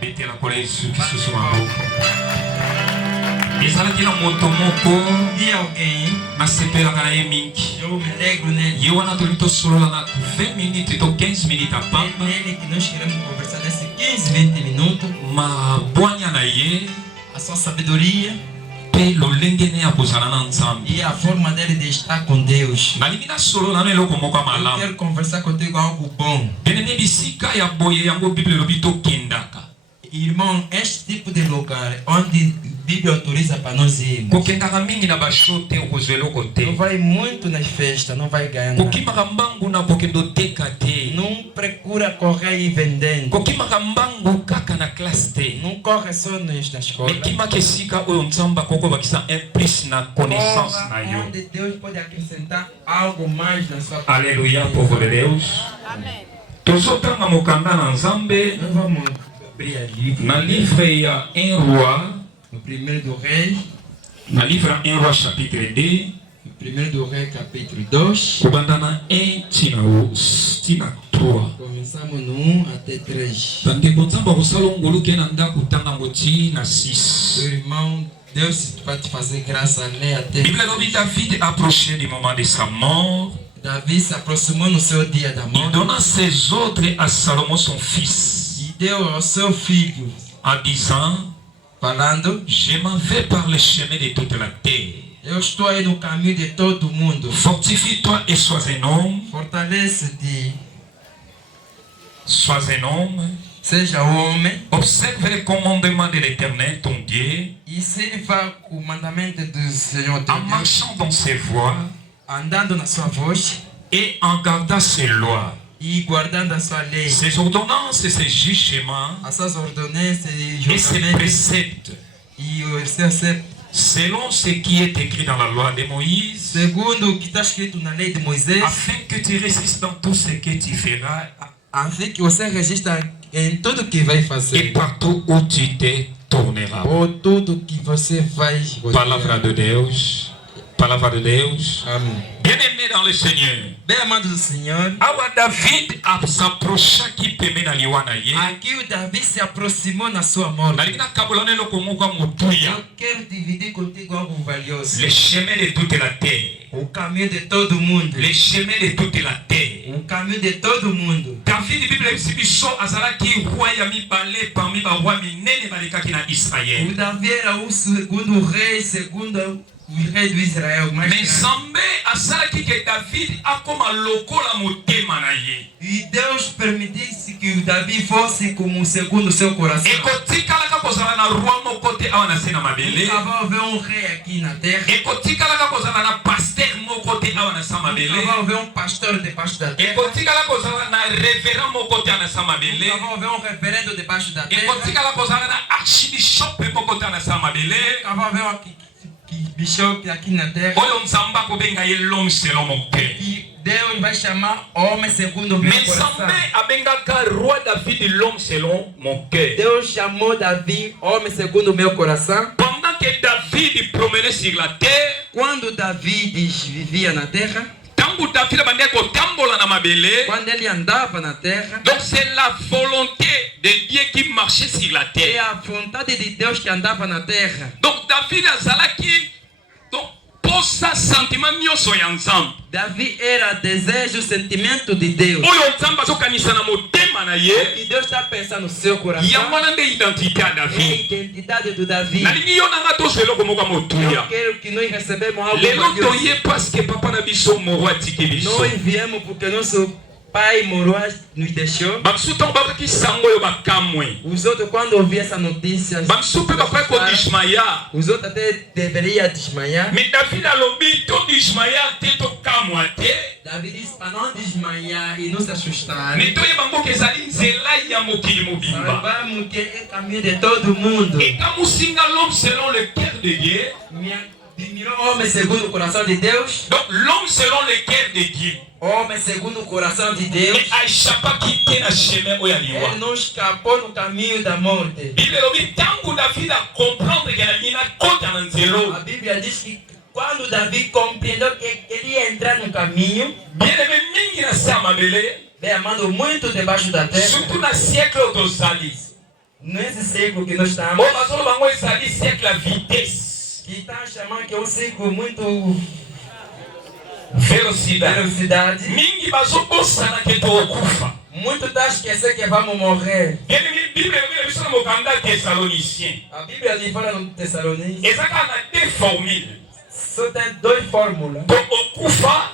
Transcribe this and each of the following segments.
betela kola Yesu lisusu maboko. Ezalaki na moto moko nasepelaka na ye mingi. Ye wana toli tosolola na 20 minutes to 15 minutes apamba. Mabwanya na ye, a sua sabedoria pe lolenge ne ya kozala na Nzambe. e a forma dele de estar com Deus. Nalingi nasolola na eloko moko Eu malamu. quero conversar contigo algo bom. Bien-aimé, bisika ya boye yango Bible elobi tokendaka. Irmão, este tipo de lugar onde a Bíblia autoriza para nós irmos. Kokendaka mingi na basho te okozwa eloko Não te. vai muito nas festas, não vai ganhar nada. Kokimaka mbangu na kokendo teka te. Não procura correr e vendendo. Kokimaka mbangu kaka na classe te. Não corre só na escola. Mekimaka esika oyo Nzambe akokobakisa un plus na connaissance na yo. Onde Deus pode acrescentar algo mais na sua vida. Alléluia, povo de Deus. Amen. Tozotanga mokanda na Nzambe Nós vamos abrir a livro. na livre ya 1 roi. No primeiro do Rei. Na livre ya 1 roi chapitre 2. No primeiro do Rei, capítulo 2. Kobanda na 1 tina 3. Começamos no 1 até 3. Bandeko Nzambe akosala ngolu ke na ndako tanga moti na 6. Meu irmão, Deus vai te fazer graça ler até. Bible elobi David approchait du moment de sa mort. Davi se aproximou no seu dia da Il morte donna ses ordres à Salomon son fils e deu ao seu filho, en disant: falando: je m'en vais par le chemin de toute la terre. eu estou aí no caminho de todo mundo. Fortifie-toi et sois un homme. Fortalece-te, Sois un homme. seja homem Observe le commandement de l'Éternel, ton Dieu, e sirva o mandamento do Senhor teu en Deus, marchant dans ses voies andando na sua voz et en gardant ses lois, e guardando a sua lei, ses ordonnances et ses jugements as suas ordonanças e et ses julgamentos préceptes, e os seus selon ce qui est écrit dans la loi de Moïse, segundo o que está escrito na lei de Moisés, afin que tu réussisses dans tout ce que tu feras assim que você registra em tudo que vai et fazer partout où tu te tourneras. ou tudo que você vai Palavra de Deus. Palavra de Deus. Amém. Bien-aimé dans le Seigneur. Bem amado do Senhor, Awa David s'approcha qui peme na liwana ye. aqui o Davi se aproximou na sua morte. Nalingi na kabulana eloko moko ya motuya. Eu quero dividir contigo algo valioso. Le chemin de toute la terre. O caminho de todo mundo. Le chemin de toute la terre. O caminho de todo mundo. David Bible biso azalaki roi ya mibale parmi ba roi minene balekaki na O Israël. Davi era o segundo rei, segundo o rei do Israel. Mais Nzambe asalaki ke David akoma lokola motema na ye. E Deus permitisse que o Davi fosse como o segundo seu coração. Ekotikalaka kozala na roi moko te awa na se na mabele. Nunca vai haver rei aqui na terra. Ekotikalaka kozala na pasteur moko te awa na sa mabele. Nunca vai haver pastor debaixo da terra. Ekotikala kozala na révérend moko te na sa mabele. Nunca vai haver reverendo debaixo da terra. Ekotikala kozala na archibishop moko te na sa mabele. Nunca vai haver bishop aqui na terra. Oyo Nzambe akobenga ye l'homme selon mon cœur. E Deus vai chamar homem segundo o meu Mais coração. Nzambe abengaka roi David l'homme selon mon cœur. Deus chamou Davi homem segundo o meu coração. Pendant que David promenait sur la terre, Quando Davi vivia na terra, tangu David abandaki kotambola na mabele, quando ele andava na terra, donc c'est la volonté de Dieu qui marchait sur la é terre. a vontade de Deus que andava na terra. Donc David azalaki donc posa sentiment nyonso ya Nzambe. Davi era desejo, sentimento de Deus. Oyo Nzambe azokanisa na motema na ye. E Deus está pensando no seu coração. Yango wana nde identité ya É a David. identidade do Davi. Nalingi yo nanga tozwa eloko moko ya Eu motuya. quero que nós recebemos algo Lelo valioso. toye parce que papa na biso moro atiki biso. Nós viemos porque nosso pai morou, nos deixou. Bamisu ntango bakaki sango oyo bakamwe. Os outros, quando ouviam essa notícia, Bamisu mpe bakoki kodismaya. os outros até deveriam desmaiar. Mais David alobi todismaya te tokamwa te. Davi disse para não desmaiar e não se assustar. Mais toyeba mboka ezali nzela ya mokili mobimba. Saibamos que é caminho de todo mundo. Ekamusinga l'homme selon le cœur de Dieu. Me admirou homem segundo o coração de Deus. Donc l'homme selon le cœur de Dieu. Homem segundo o coração de Deus. Mais aishapaki te na chemin oyo aliwa. Ele não escapou no caminho da morte. Bible elobi tangu David a comprendre que nalingi nakota na nzelo. A Bíblia diz que quando Davi compreendeu que ele ia entrar no caminho, Bien-aimé mingi na se ya mabele. bem amando muito debaixo da terra, Surtout na siècle oyo tozali. Nesse século que nós estamos, oyo bazoloba ngo ezali siècle ya vitesse, que está chamando que é um século muito velocidade. velocidade, Mingi bazobosana ke tokufa. muito está esquecendo que vamos morrer. Bible elobi biso na mokanda ya Thessaloniciens. A Bíblia ali fala no Tessalonicenses, ezaka na deux formules. só tem duas fórmulas: To okufa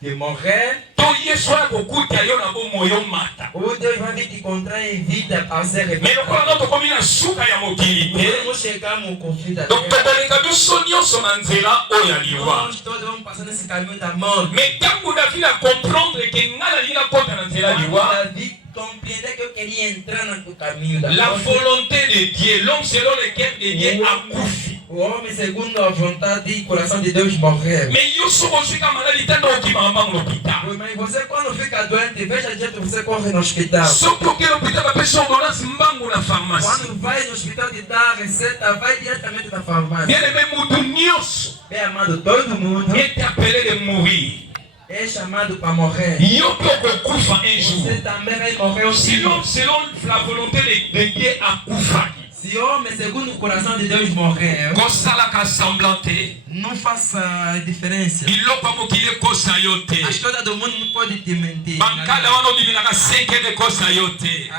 de morrer, to yesu akokuta yo na bomoi yo mata. ou Deus vai vir te encontrar em vida a ser Mais revelado. lokola no tokomi na suka ya mokili te, Nós chegamos com vida donc tokoleka biso nyonso na nzela oyo ya liwa. nós todos vamos passar nesse caminho da morte. Mais ntango David a comprendre ke ngai nalingi nakota na nzela ya liwa, Davi compreendeu que eu queria entrar no caminho da la morte. volonté de Dieu, l'homme selon le cœur de Dieu akufi. O homem segundo a vontade e coração de Deus morreu. Mais yo soko ozwika maladi te ndo okima mbango l'hôpital. Mas você quando fica doente, veja jeito você corre no hospital. Soki oke l'hôpital bapesa ordonnance mbango na pharmacie. Quando vai no hospital te dá a receita, vai diretamente na farmácia. Bien aimé, mutu nyonso Bem amado, todo mundo est appelé de mourir. é chamado para morrer. Yo mpe okokufa un jour. Você também vai morrer um Si dia. l'homme selon la volonté de Dieu akufaki, Se o homem segundo o coração de Deus morrer, kosalaka semblant te, não faça diferença. biloko ya mokili ekosa yo te, As coisas do mundo não podem te mentir. bankala wana obimelaka 5 heures ekosa yo te.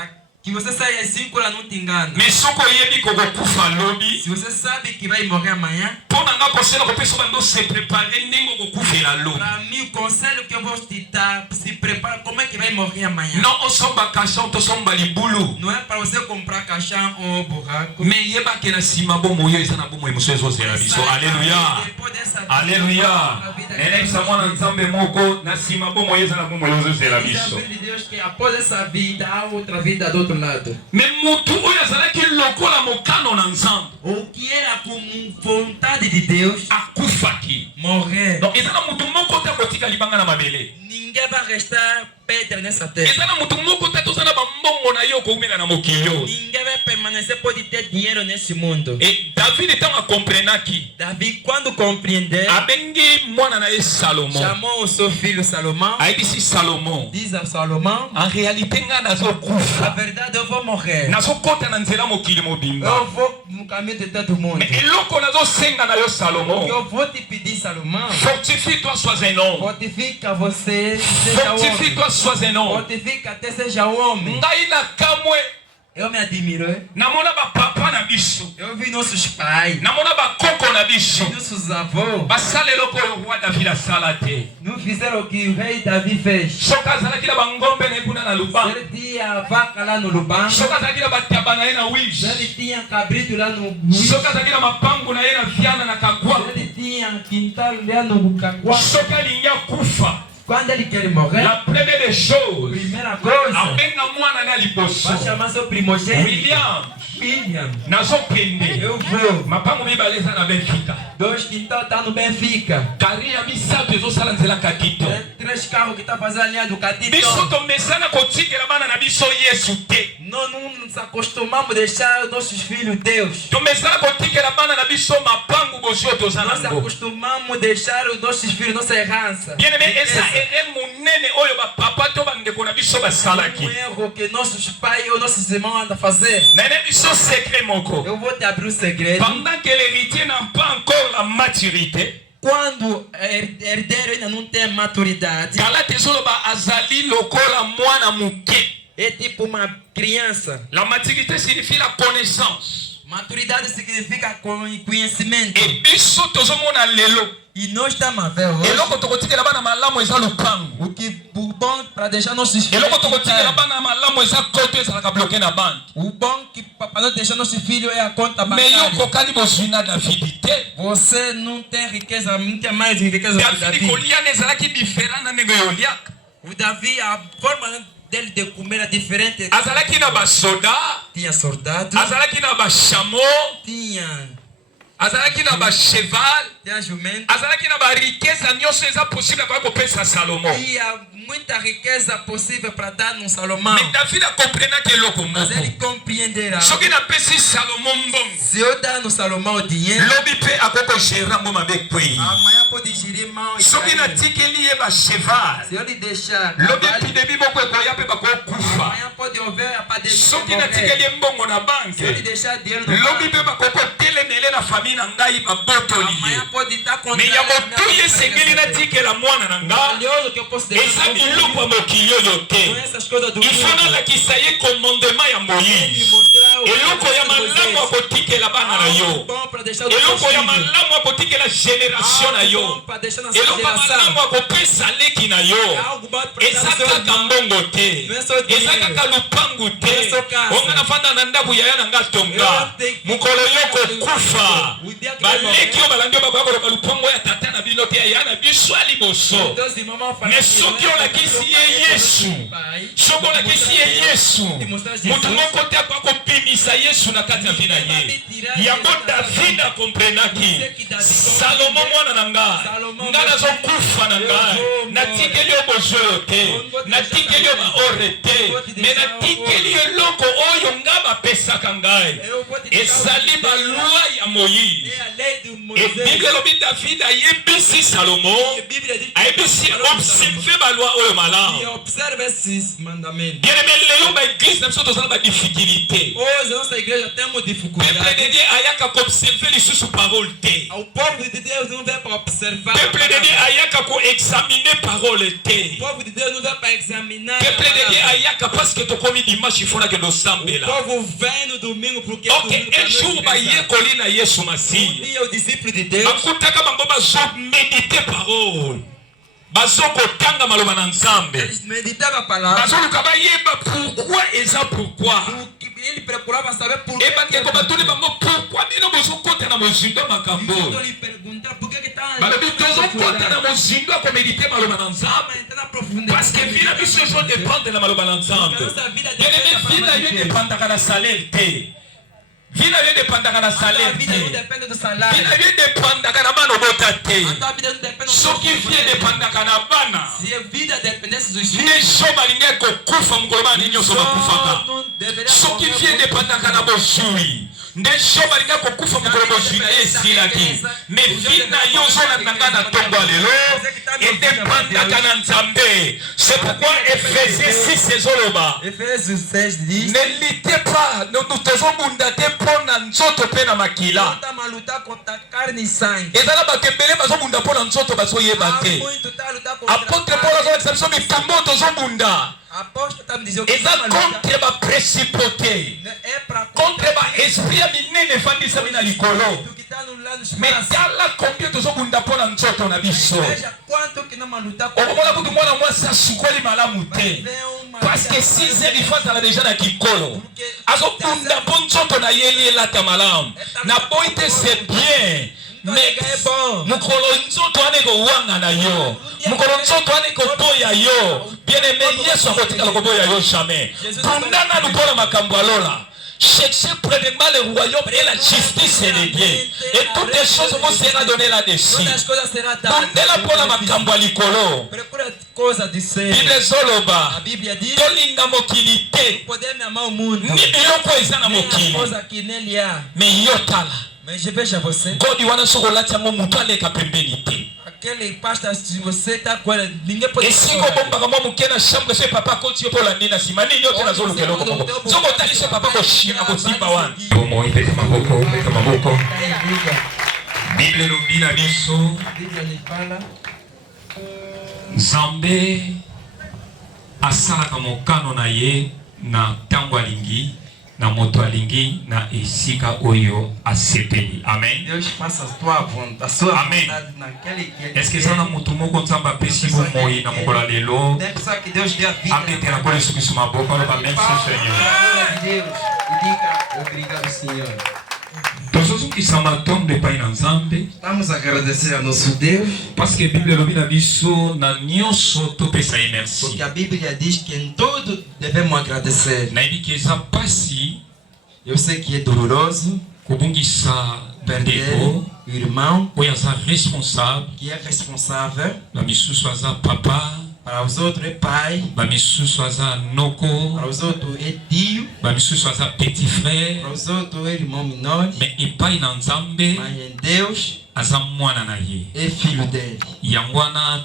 Que você saia às 5 horas não te engana. Mais soki oyebi kokokufa lobi, Se você sabe que vai morrer amanhã, mpo na nga kosala kopesa bando se prépare ndenge okokufela lobi. para mim o conselho que eu vou te dar, se prepara como é que vai morrer amanhã. Non osomba kasha tosomba libulu, Não é para você comprar caixão ou buraco. mais yebake na nsima bomoi oyo eza na bomoi mosusu ezozela biso. Alleluya, Depois dessa alleluya. Nelekisa mwana nzambe moko na nsima bomoi eza na bomoi ezozela vida, a biso. vida de Deus que após essa vida há outra vida do outro lado. Mais mutu oyo azalaki lokola mokano na nzambe O que era com vontade de Deus, akufaki. morrer. Donc eza na mutu moko te akotika libanga na mabele, Ninguém vai restar pedra nessa terra. eza na mutu moko te toza na bambongo na ye okoumela na mokili oyo. Ninguém vai permanecer, pode ter dinheiro nesse mundo. Et David ntango akomprenaki, Davi, quando compreender, abengi mwana na ye Salomo, chamou o seu filho Salomão. ayebisi Salomo, Diz a Salomão: en réalité ngai a nazokufa, verdade, eu vou morrer. nazokota na nzela mokili mobimba. Eu vou no caminho de todo mundo. Mais eloko nazosenga na yo Salomo, Eu vou te pedir, Salomão, fortifie-toi, sois un homme. fortifica você, seja homem. Fortifie-toi, sois un homme. Fortifica até seja homem. Ngai na kamwe Eu me admiro, hein? namona bapapa na biso, Eu vi nossos pais, namona bakoko na biso, nossos avós, basala eloko oyo roi David asala te. não fizeram o que o rei Davi fez. Soki azalaki na bangombe na ye kuna na lubango, Ele tinha vaca lá no lubango, soki azalaki na bataba na ye na wish, ele tinha cabrito lá no soki azalaki na mapangu na ye na viana na kagwa, ele tinha quintal lá no caguá. soki alingi akufa, Quando ele quer morrer, la première des choses, primeira coisa, abenga mwana na liboso, vai chamar seu primogênito, William, William. nazokende Eu vou. mapango mibale eza na Benfica, 2 quintal tá no Benfica. kari ya misato ezosala nzela katito. Tem 3 carros que tá fazendo a linha do Catito. Biso tomesana kotikela bana na biso Yesu te. Nós não nos acostumamos a deixar os nossos filhos Deus. Tomesana kotikela bana na biso mapangu bozio toza Nós nango. acostumamos a deixar os nossos filhos, nossa herança. Bien aimé, eza erreur monene oyo bapapa to bandeko na biso basalaki. Um erro que nossos pais ou nossos irmãos andam a fazer. Nene biso secret moko. Eu vou te abrir um segredo. Pendant que l'héritier n'a pas encore la maturité, Quando herdeiro ainda não tem maturidade, Galate ezoloba azali lokola mwana muke. é tipo uma criança. La maturité signifie la connaissance. Maturidade significa conhecimento. Et biso tozomona lelo. E nós estamos a ver hoje Eloko tokotikela bana malamu eza lupangu. o que o bom para deixar nossos filhos. Eloko tokotikela bana malamu eza koto ezalaka bloqué na bande. O bom que para não deixar nossos filhos é a conta Mais yo bancária. kokani bozwi na David te. Você não tem riqueza, não tem mais riqueza que o David Davi. kolia na ezalaki diferent na ndenge oyo oliaka. O Davi, a forma dele de comer era diferente. Azalaki na basoda, Tinha soldado, azalaki na bashamo, tinha azalaki na bacheval, jumento, azalaki na bariqueza nyonso eza possible akoki kopesa Salomo. tinha muita riqueza possível para dar no Salomão. Mais David a compris que l'oko Mas ele moko. compreenderá. Ce qu'il appelle si Salomon bon. Se eu dar no Salomão o dinheiro, Lobi pe akoko gérer ngoma be kwei. amanhã pode gerir mal e Ce qu'il a cair. dit qu'il y a cheval. Se eu lhe deixar, Lobi cavalo, epidémie moko ekoya pe bako kufa. amanhã pode haver a pandemia. Ce qu'il a dit qu'il y a mbongo na Se eu lhe banque. deixar dinheiro no Lobi banco, pe bakoko telemele na famille na ngai babotoli. amanhã pode estar contra Mais ya motuye sengeli na tikela mwana na nga. valioso que eu posso deixar. Eza biloko ya mokili oyo Com te. essas coisas do Il faut nalakisa ye commandement ya Moïse. Eloko ya malamu ya kotikela bana na yo. Eloko ya malamu ya kotikela génération na yo. Eloko ya malamu ya kopesa leki na yo. Eza kaka mbongo te. Eza kaka lupangu te. Onga nafanda na ndako yaya na nga tonga. Mukolo yo kokufa. Baleki yo balandi yo bakoya koloba lupango ya tata na bino te yaya na biso ya liboso. Mais soki olakisi ye Yesu, soki olakisi ye Yesu, mutu moko te akobimisa Yesu na kati ya vie na ye. Yango David akomprenaki Salomo mwana na nga, nga nazokufa na ngai, natikeli yo bozolo te, natikeli yo baore te, me natikeli yo eloko oyo nga bapesaka ngai. Ezali balwa ya Moïse. Ebible elobi David ayebisi Salomo, ayebisi observe balwa oyo malamu. Observe esses mandamentos. Bien-aimé, lelo ba église na biso tozala ba difficulté. Hoje, nossa igreja temos Peuple dificuldade. de Dieu ayaka koobserve lisusu parole te. O povo de Deus não vem para observar. Peuple de Dieu ayaka koexaminer parole te. O povo de Deus não vem para examinar. Peuple de Dieu ayaka parce que tokomi dimanche ifona ke O dosambela. povo vem no domingo porque Ok, un jour bayekoli na Yesu Masihi. dia o discípulo de Deus Bakutaka bango bazo méditer parole. Bazo kotanga maloba na Nzambe. eles meditavam a palavra. Bazo luka bayeba pourquoi eza pourquoi. Ele procurava saber por Et bandeko batuli bango pourquoi bino bozo kota na mozindo makambo. Então ele perguntava por que está Balobi tozo kota na mozindo ko méditer maloba na Nzambe. na profundidade. Parce que vie na biso ezo dépendre na maloba na Nzambe. Bien-aimé, vie na yo dépendaka na salaire te. Vie na yo dépendaka na salaire A vida não te. depende do Vie salário. na yo dépendaka na bana obota te. A tua vida não depende do Soki vie dépendaka na bana. Se a vida dependesse dos filhos, Nde so balingi ekokufa mokolo bana nyonso só bakufaka. não deveria Soki vie dépendaka na bozwi. Nde so balingi ekokufa mokolo bozwi na ye esilaki. Mais vie na yo ozolandanga na ntongo ya lelo edépendaka na Nzambe. C'est pourquoi Ephésiens 6 ezoloba. Efésios 6 diz: Ne luttez pas, tozobunda te mpo na nzoto mpe na makila. não está a lutar contra carne e sangue. Eza na bato ebele bazobunda mpo na nzoto bazoyeba Há te. muito está a lutar contra Apôtre Paul azolakisa biso mikambo oyo tozobunda. Apóstolo está me dizendo que Eza contre baprincipauté, é para contre baesprit ya minene efandisami na likolo. o que está no lado dos Mais braços. tala combien tozobunda mpo na nzoto na biso. Veja quanto que não lutar contra okomona kutu mwana mwasi asukoli malamu te. Parce que 6 heures ifo azala deja na kikolo azobunda mpo nzoto na ye elata malamu na boyi te c'est bien. Mais mukolo nzoto wana ekowanga na yo, mukolo nzoto wana ekoboya yo. Bien aimé, Yesu akotikala koboya yo jamais. Bunda nanu mpo na makambo alola. Cherchez premièrement le royaume et la justice et les biens, et toutes les choses vont sera données là-dessus. Bundela mpo na makambo ya likolo. Procura coisa de ser. Bible ezoloba A Bíblia diz: tolinga mokili te, podemos amar o mundo. ni biloko eza na Nem a mokili. coisa que nele há. Mais yo tala Mas veja você, godi wana soki olati yango motu aleka pembeni te. aquele pasta, se você está com ela, ninguém pode Esika obombaka mwa moke na chambre so papa akoti yo mpo olandi na nsima nini yo te nazoluka eloko moko soki otali so papa koshima kosimba wana bomo ipete maboko pete maboko. Bible elobi na biso A Bíblia lhe fala: Nzambe asalaka mokano na ye na ntango alingi na moto alingi na esika oyo asepeli. Amen. Deus faça a tua vontade, a sua Amém. vontade naquele que Est-ce que eza na motu moko nzambe apesi bomoi na mokolo ya lelo Tem pessoa que Deus dê a vida. abetela kolo esukisu maboko aloba merci Seigneur. Glória a Deus. E diga obrigado, Senhor. tozozokisa matombe epai na nzambe Estamos a agradecer a nosso Deus, parce que Bible elobi na biso na nyonso topesa ye merci. porque a Bíblia diz que em tudo devemos agradecer. nayebi ke eza pasi Eu sei que é doloroso kobungisa perder ndeko o irmão oyo aza responsable que é responsável, na misusu aza papa Para os outros é pai. bamisusu aza noko, Para os outros é tio. bamisusu aza petit frère, Para os outros é irmão menor. mais epai na nzambe Mas em Deus aza mwana na ye. é filho dele. Yango wana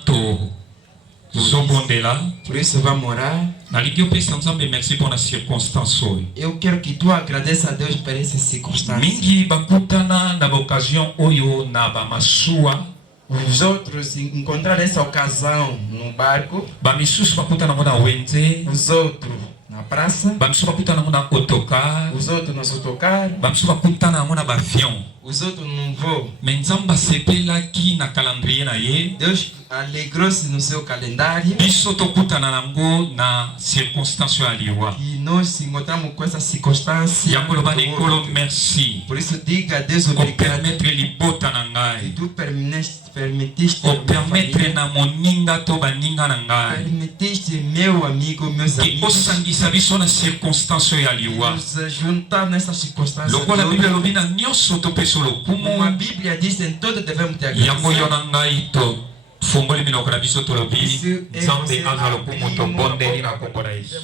tozobondela. Por isso vamos orar. Nalingi opesa nzambe merci mpona circonstance oyo. Eu quero que tu agradeça a Deus por essa circunstância. Mingi bakutana na occasion oyo na bamasuwa. Os outros encontraram essa ocasião no barco. Bamisusu bakutana ngo na wenze. Os outros na praça. Bamisusu bakutana ngo na autocar. Os outros nos autocarros. Bamisusu bakutana ngo na bavion. Os outros no voo. Mais nzambe asepelaki na calendrier na ye. Deus alegrou-se no seu calendário. Biso tokutana nango na circonstance oyo aliwa. E nós encontramos com essa circunstância. Yango loba nekolo merci. Por isso diga a Deus O obrigado. permettre libota na E ngai. tu permitiste O permettre na moninga to baninga na ngai. permitiste meu amigo, meus Ke amigos, osangisa biso na circonstance oyo aliwa. nos juntar nessa circunstância. Lokola Biblia lobi na nyonso topesa lokumu. Uma Bíblia diz em todo devemos ter Yango yo agradecer. na ngai to fongoli minoko na biso tolobi. Nzambe azwa lokumu tobondeli na kombo na Yesu.